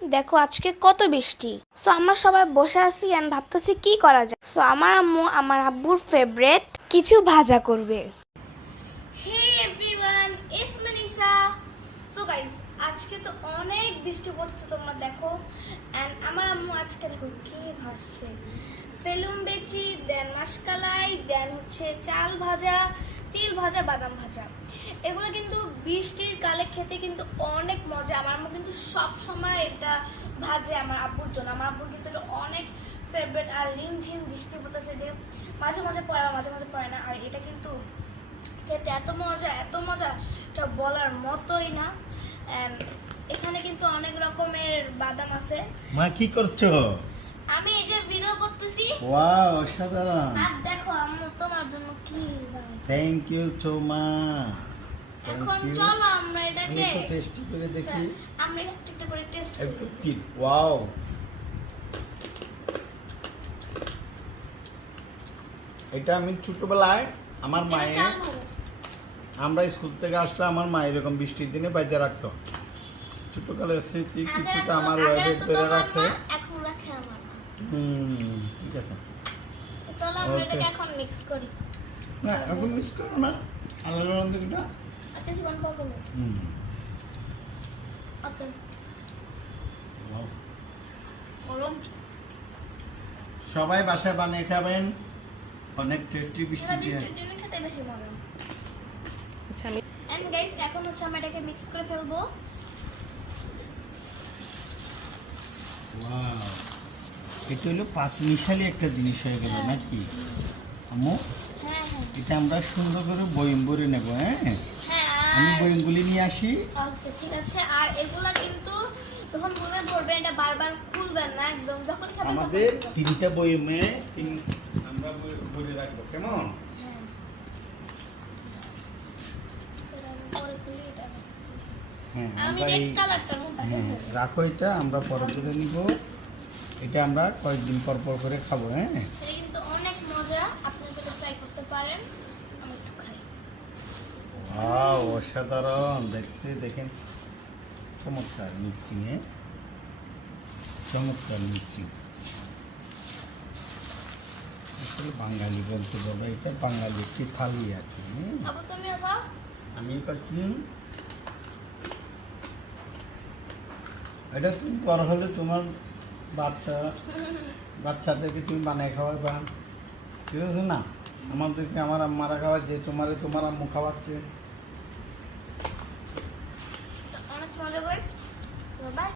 দেখো আজকে কত বৃষ্টি। সো আমরা সবাই বসে আছি এন্ড ভাবতেছি কি করা যায়। সো আমার আম্মু আমার আব্বুর ফেভারিট কিছু ভাজা করবে। Hey everyone, it's Manisha. So guys, আজকে তো অনেক বৃষ্টি পড়ছে, তোমরা দেখো। এন্ড আমার আম্মু আজকে দেখো কি ভাজছে, ফেলুম বেচি, দেন মাসকালাই, দেন হচ্ছে চাল ভাজা, তিল ভাজা, বাদাম ভাজা। এগুলো কিন্তু বৃষ্টির কালে খেতে কিন্তু অনেক মজা। আমার আম্মু কিন্তু সব সময় এটা ভাজে আমার আব্বুর জন্য। আমার আব্বুর কিন্তু এটা অনেক ফেভারিট। আর রিমঝিম বৃষ্টি পড়তেছে, মাঝে মাঝে পড়ে না, মাঝে মাঝে পড়ে না। আর এটা কিন্তু খেতে এত মজা এটা বলার মতোই না। এন্ড এখানে কিন্তু অনেক রকমের বাদাম আছে। মা কি করছো? আমি এই যে ভিডিও করতেছি। ওয়াও, অসাধারণ। আর দেখো আম্মু তোমার জন্য কি বানাইছে। Thank you so much. এখন চলো আমরা এটাকে একটু টেস্ট করে দেখি। আমরা একটা করে টেস্ট করি। একটু তিল। ওয়াও, এটা আমি ছোটবেলায় আমার এটা মায়ের, চাল ভাজা। আমরা স্কুল থেকে আসলে আমার মা এরকম বৃষ্টির দিনে বাইরে রাখতো। ছোটকালের স্মৃতি কিছুটা আমার ওয়াইফে ধরে রাখছে। এখন রাখে আমার মা। ঠিক আছে। চলো আমরা Okay. এটাকে এখন মিক্স করি। না, এখন মিস করো না। আলাদা রান্নাটা। আর কিছু বানাবো বলো। ওকে। ওয়াও। গরম। সবাই বাসায় বানিয়ে খাবেন, অনেক টেস্টি এটা বৃষ্টি দিয়ে। বৃষ্টির দিনে খেতে বেশি মজা। আচ্ছা আমি এন্ড গাইস, এখন হচ্ছে আমরা এটাকে মিক্স করে ফেলবো। ওয়াও, এটা হলো পাঁচ মিশালি একটা জিনিস হয়ে গেল নাকি আম্মু? হ্যাঁ হ্যাঁ এটা আমরা সুন্দর করে বয়ম ভরে নেব। হ্যাঁ, হ্যাঁ। আমি আর বয়মগুলি নিয়ে আসি। ওকে, ঠিক আছে। আর এগুলা কিন্তু যখন ভরে ভরবেন এটা বারবার খুলবেন না, একদম যখন খাবেন আমাদের তখন খুলবেন। তিনটা বয়মে আমরা ভরে রাখবো, কেমন? হ্যাঁ। চলো আমি পরে খুলি এটা। হ্যাঁ, আমি আমরা রেড এই- কালারটার মধ্যে হ্যাঁ, রাখো, এটা আমরা পরে তুলে নিব। এটা আমরা কয়েকদিন পর পর করে খাবো। হ্যাঁ, এটা কিন্তু অনেক মজা, আপনি যদি ট্রাই করতে পারেন। আমি একটু খাই। ওয়াও, অসাধারণ দেখতে, দেখেন চমৎকার মিক্সিং। চমৎকার মিক্সিং। আসলে বাঙালি বলতে বলো, এটা বাঙালি একটি থালি আর কি। আবার তুমি আবার আমি পাচ্ছি এটা তুমি বড় হলে তোমার বাচ্চাদেরকে তুমি বানায় খাওয়াবা, ঠিক আছে না? আমাদেরকে আমার আম্মারা খাওয়াচ্ছে, তোমার আম্মু খাওয়াচ্ছে। অনেক মজা করে। বাই।